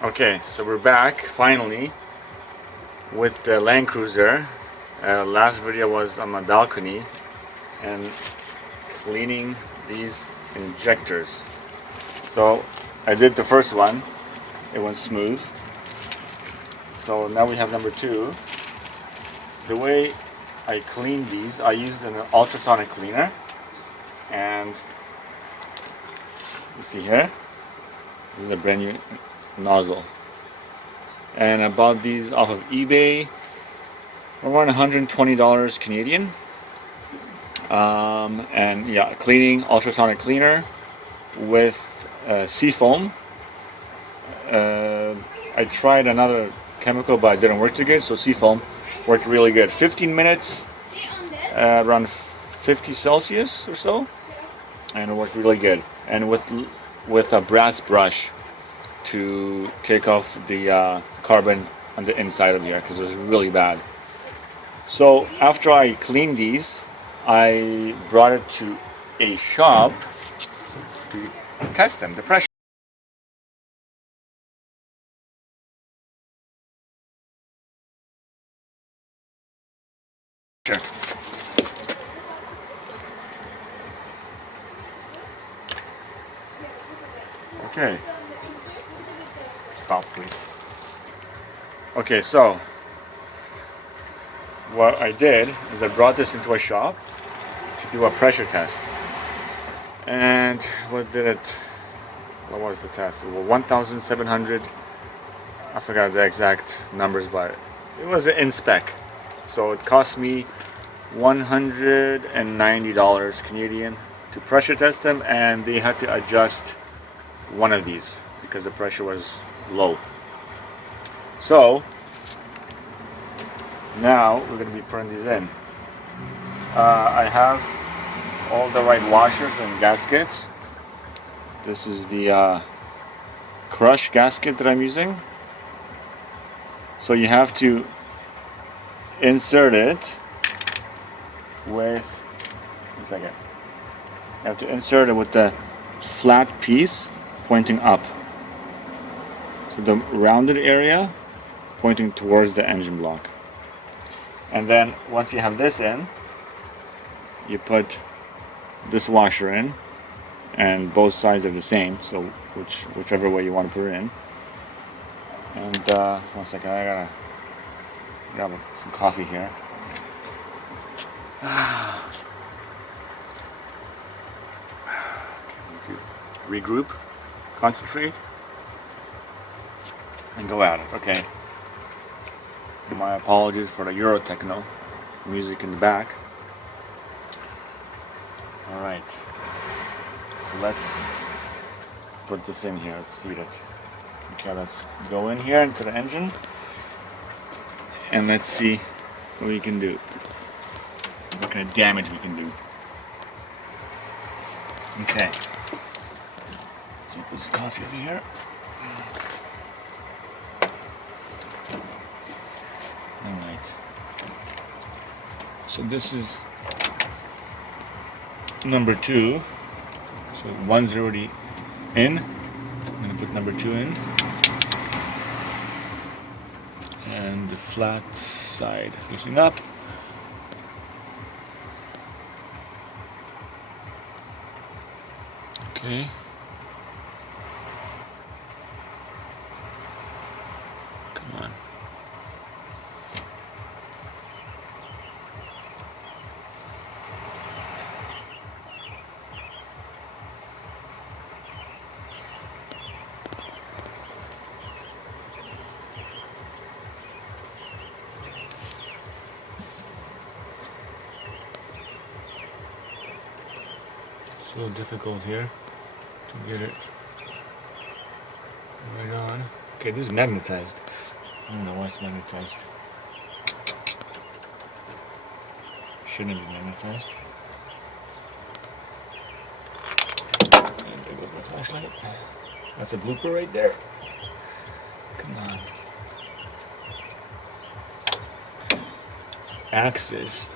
Okay, so we're back finally with the Land Cruiser. Last video was on my balcony and cleaning these injectors. So I did the first one, it went smooth. So now we have number two. The way I clean these, I use an ultrasonic cleaner, and you see here, this is a brand new nozzle, and I bought these off of eBay around $120 Canadian. And yeah, cleaning ultrasonic cleaner with sea foam. I tried another chemical, but it didn't work too good, so sea foam worked really good. 15 minutes, around 50 Celsius or so, and it worked really good. And with a brass brush to take off the carbon on the inside of here, because it was really bad. So after I cleaned these, I brought it to a shop to test them, the pressure. Okay. Stop, please. Okay, so what I did is I brought this into a shop to do a pressure test. And what was the test? Well, 1,700, I forgot the exact numbers, but it was an in spec. So it cost me $190 Canadian to pressure test them, and they had to adjust one of these because the pressure was low. So now we're going to be putting these in. I have all the right washers and gaskets. This is the crush gasket that I'm using. So you have to insert it with, one second. You have to insert it with the flat piece pointing up. So the rounded area pointing towards the engine block. And then once you have this in, you put this washer in, and both sides are the same, so whichever way you want to put it in. And one second, I gotta grab some coffee here. Okay, regroup, concentrate, and go at it. Okay. My apologies for the Euro techno music in the back. Alright, so let's put this in here, let's seat it. Okay, let's go in here into the engine and let's see what we can do, what kind of damage we can do. Okay, put this coffee over here. Alright, so this is number two, so one's already in. I'm going to put number two in, and the flat side facing up. Okay. Come on. It's a little difficult here to get it right on. Okay, this is magnetized. I don't know why it's magnetized. Shouldn't be magnetized. And there goes my flashlight. That's a blooper right there. Come on. Axis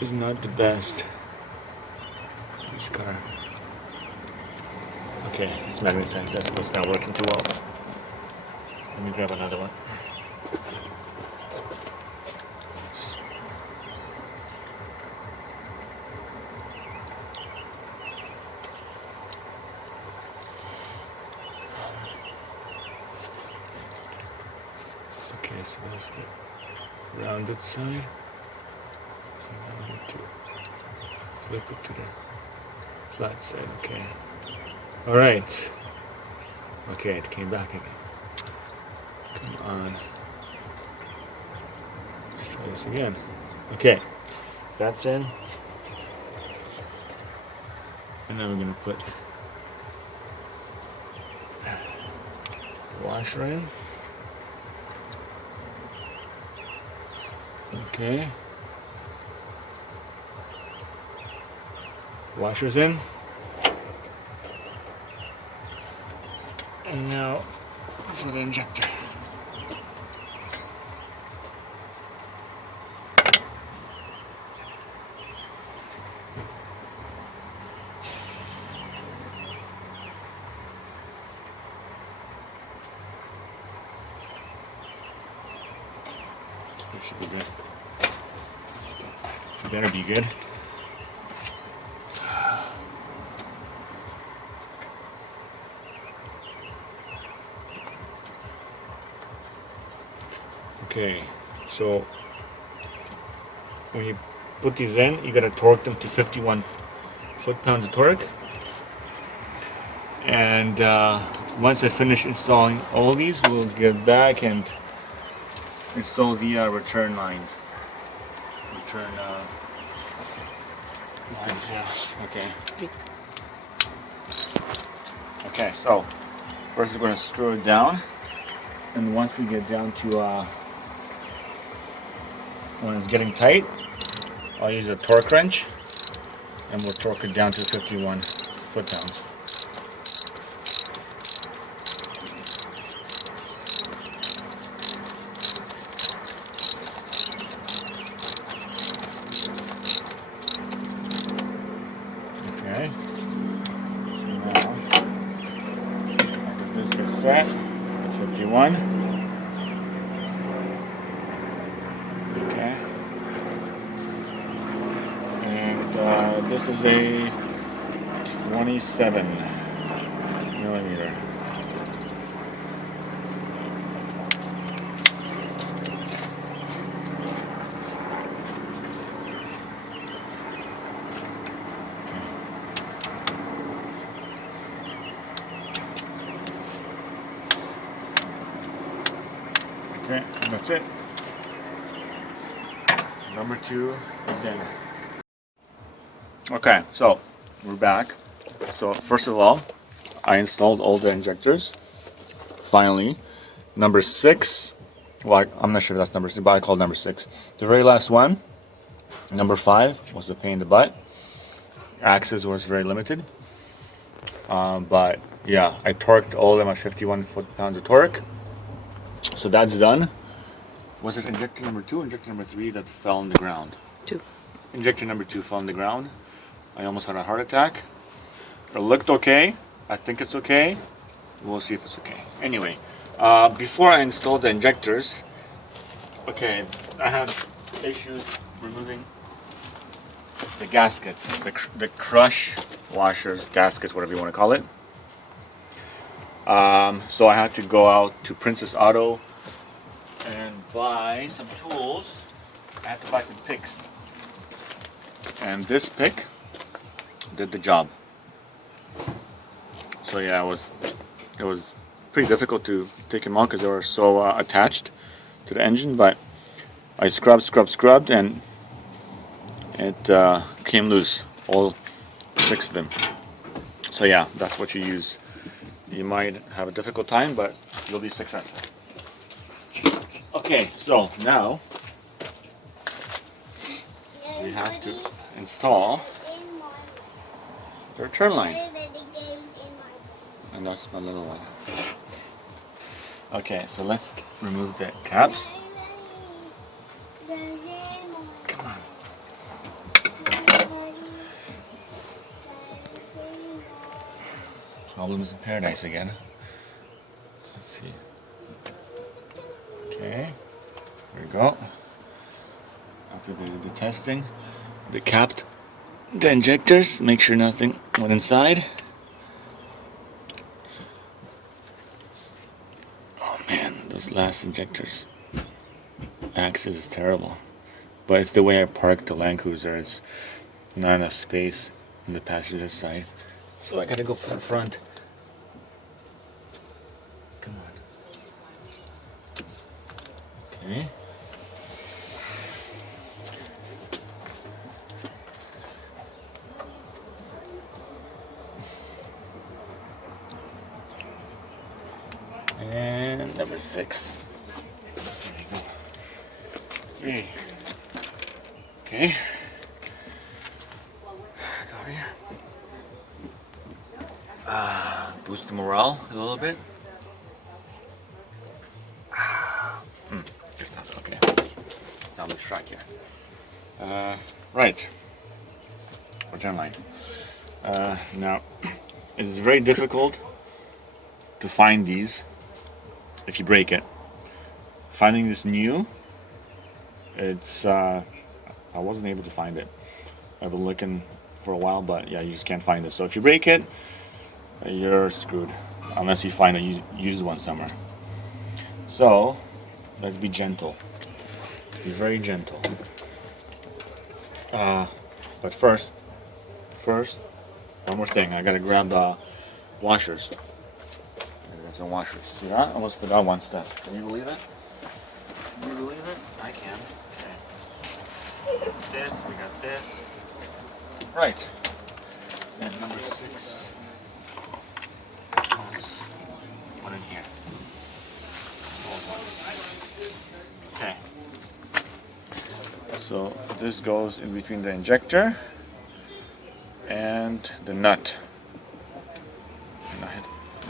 is not the best. This car. Okay, it's magnetized. That's what's not working too well. Let me grab another one. Okay, so that's the rounded side. And now I need to flip it to the flat side. Okay. All right. Okay, it came back again. Come on. Let's try this again. Okay, that's in. And now we're gonna put the washer in. Okay. Washer's in. And now for the injector. This should be good. It better be good. Okay, so when you put these in, you gotta torque them to 51 foot-pounds of torque. And once I finish installing all these, we'll get back and install the return lines. Return lines, yeah. Okay. Okay, so first we're going to screw it down, and once we get down to when it's getting tight, I'll use a torque wrench, and we'll torque it down to 51 foot-pounds. Okay, so now this gets set at 51. Okay, and this is a 27 millimeter. Okay, and that's it. Number 2 is in. Okay, so we're back. So first of all, I installed all the injectors. Finally, number 6. Well, I'm not sure if that's number 6, but I call it number 6. The very last one, number 5, was a pain in the butt. Access was very limited. But yeah, I torqued all of them at 51 foot-pounds of torque. So that's done. Was it injector number 2 or injector number 3 that fell on the ground? 2. Injector number 2 fell on the ground. I almost had a heart attack. It looked okay. I think it's okay. We'll see if it's okay. Anyway, before I installed the injectors, okay, I had issues removing the gaskets, the crush washers, gaskets, whatever you want to call it. So I had to go out to Princess Auto and buy some tools. I had to buy some picks, and this pick did the job. So yeah, it was pretty difficult to take them out because they were so attached to the engine. But I scrubbed, and it came loose, all 6 of them. So yeah, that's what you use. You might have a difficult time, but you'll be successful. Okay, so now we have to install the return line. And that's my little one. Okay, so let's remove the caps. Come on. Problems in paradise again. Let's see. go. After they did the testing, they capped the injectors, make sure nothing went inside. Oh man, those last injectors axis is terrible. But it's the way I parked the Land Cruiser. It's not enough space on the passenger side, so I gotta go for the front. Come on. Okay. And number 6. There you go. 3. Okay. Go here. Boost the morale a little bit. Just not okay. Now let's track here. Right. Which am I? Now, it is very difficult to find these if you break it. Finding this new, it's I wasn't able to find it. I've been looking for a while, but yeah, you just can't find it. So if you break it, you're screwed unless you find a used one somewhere. So let's be gentle. Be very gentle. But first, one more thing. I gotta grab the washers. I got some washers. See that? I almost forgot one step. Can you believe it? Can you believe it? I can. Okay. This, we got this. Right. And number 6. One in here. Okay. So this goes in between the injector and the nut.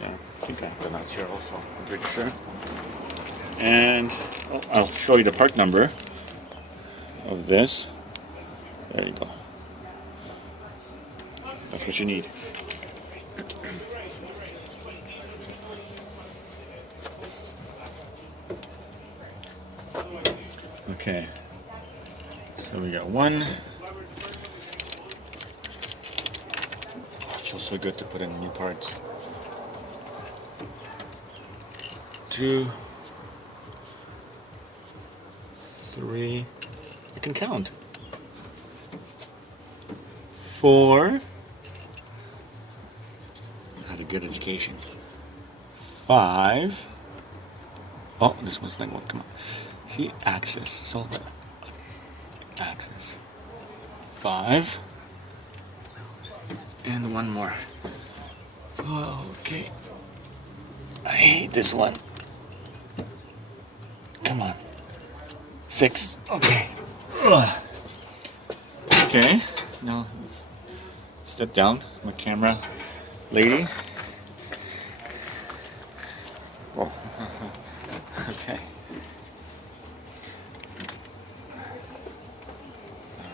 Yeah, I think I have the nuts here also, I'm pretty sure. And I'll show you the part number of this. There you go. That's what you need. Okay, so we got 1. It feels so good to put in new parts. 2, 3, I can count. 4, I had a good education. 5, oh, this one's like one, come on. See, axis, so axis. 5, and 1 more. Okay, I hate this one. Come on. 6, okay. Okay, now let's step down, my camera lady. Whoa. Okay.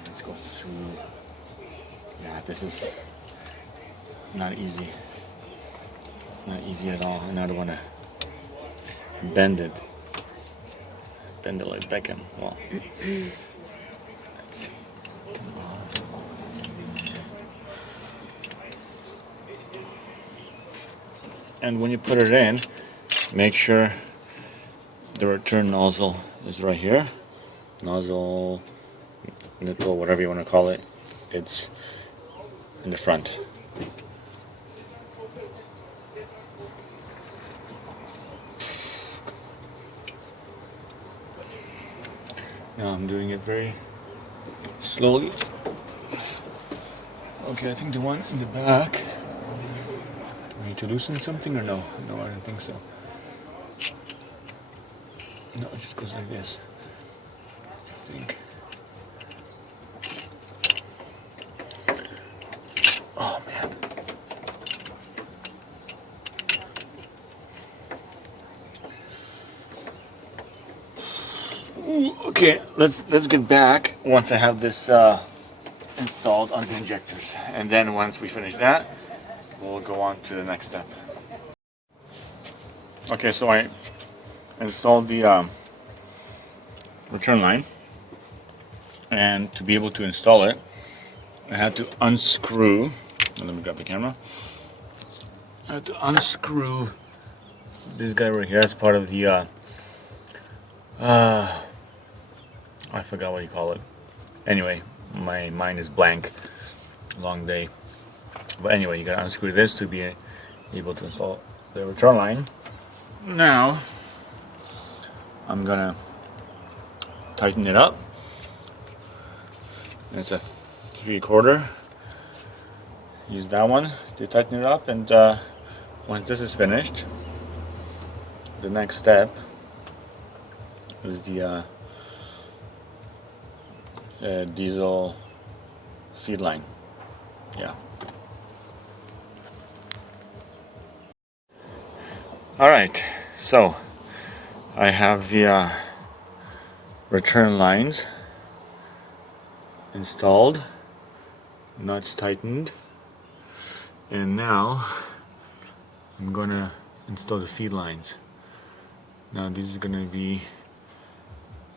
Let's go through. Yeah, this is not easy. Not easy at all. And I don't want to bend it. Bend it like Beckham. Well, let's see. Come on. And when you put it in, make sure the return nozzle is right here. Nozzle, nipple, whatever you want to call it. It's in the front. Now I'm doing it very slowly. Okay, I think the one in the back. Do I need to loosen something or no? No, I don't think so. No, it just goes like this. I think. Oh man. Okay, let's get back once I have this installed on the injectors, and then once we finish that, we'll go on to the next step. Okay, so I installed the return line, and to be able to install it, I had to unscrew. Let me grab the camera. I had to unscrew this guy right here. That's part of the I forgot what you call it. Anyway, my mind is blank. Long day. But anyway, you gotta unscrew this to be able to install the return line. Now I'm gonna tighten it up. It's a 3/4. Use that one to tighten it up, and once this is finished, the next step is the diesel feed line. Yeah. Alright, so I have the return lines installed, nuts tightened, and now I'm gonna install the feed lines. Now this is gonna be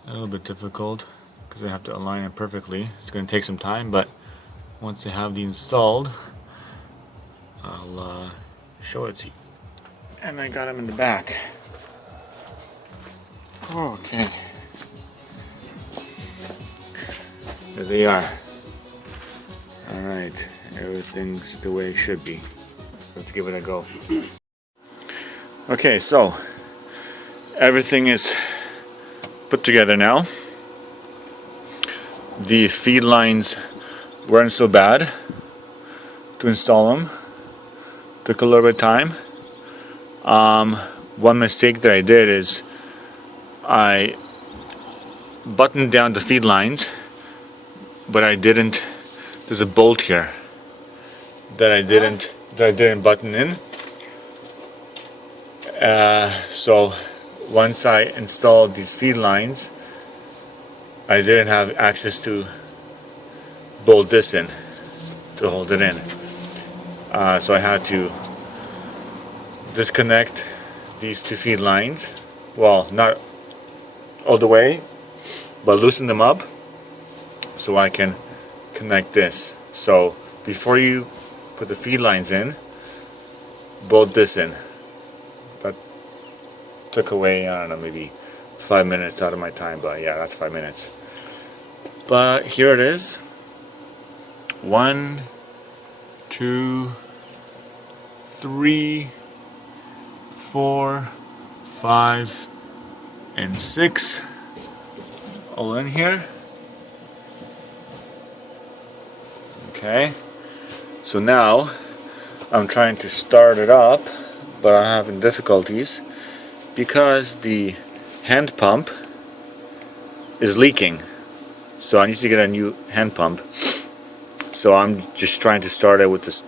a little bit difficult because I have to align it perfectly. It's gonna take some time, but once I have these installed, I'll show it to you. And I got them in the back. Okay. There they are. Alright, everything's the way it should be. Let's give it a go. Okay, so everything is put together now. The feed lines weren't so bad to install them. Took a little bit of time. One mistake that I did is I buttoned down the feed lines, but I didn't. There's a bolt here that I didn't button in. So once I installed these feed lines, I didn't have access to bolt this in to hold it in. So I had to disconnect these two feed lines. Well, not all the way, but loosen them up so I can connect this. So before you put the feed lines in, bolt this in. That took away, I don't know, maybe 5 minutes out of my time, but yeah, that's 5 minutes. But here it is. 1, 2, 3, 4, 5, and 6 all in here. Okay, so now I'm trying to start it up, but I'm having difficulties because the hand pump is leaking. So I need to get a new hand pump. So I'm just trying to start it with this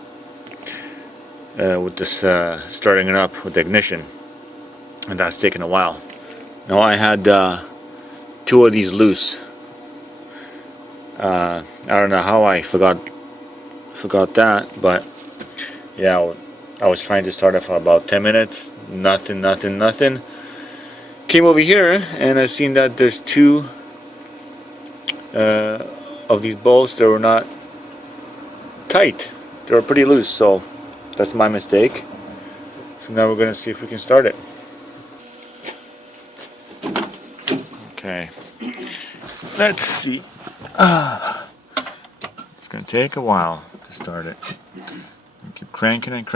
starting it up with the ignition, and that's taking a while. Now I had 2 of these loose. I don't know how I forgot that, but yeah, I was trying to start it for about 10 minutes. Nothing. Came over here and I seen that there's 2 of these bolts that were not tight. They were pretty loose, so that's my mistake. So now we're gonna see if we can start it. Okay, let's see. It's gonna take a while to start it. Keep cranking it.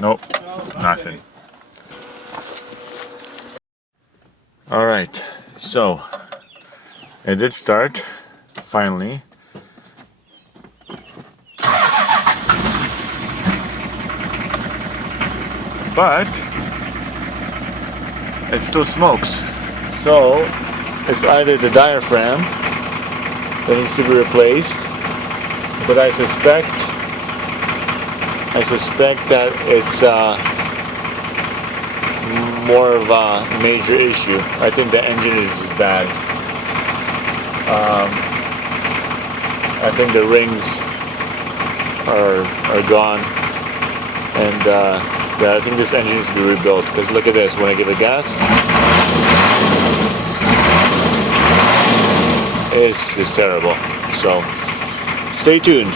Nope, nothing. Alright, so it did start, finally. But it still smokes. So it's either the diaphragm that needs to be replaced, but I suspect that it's more of a major issue. I think the engine is just bad. I think the rings are gone. And yeah, I think this engine needs to be rebuilt, because look at this, when I give it gas, it's just terrible. So stay tuned.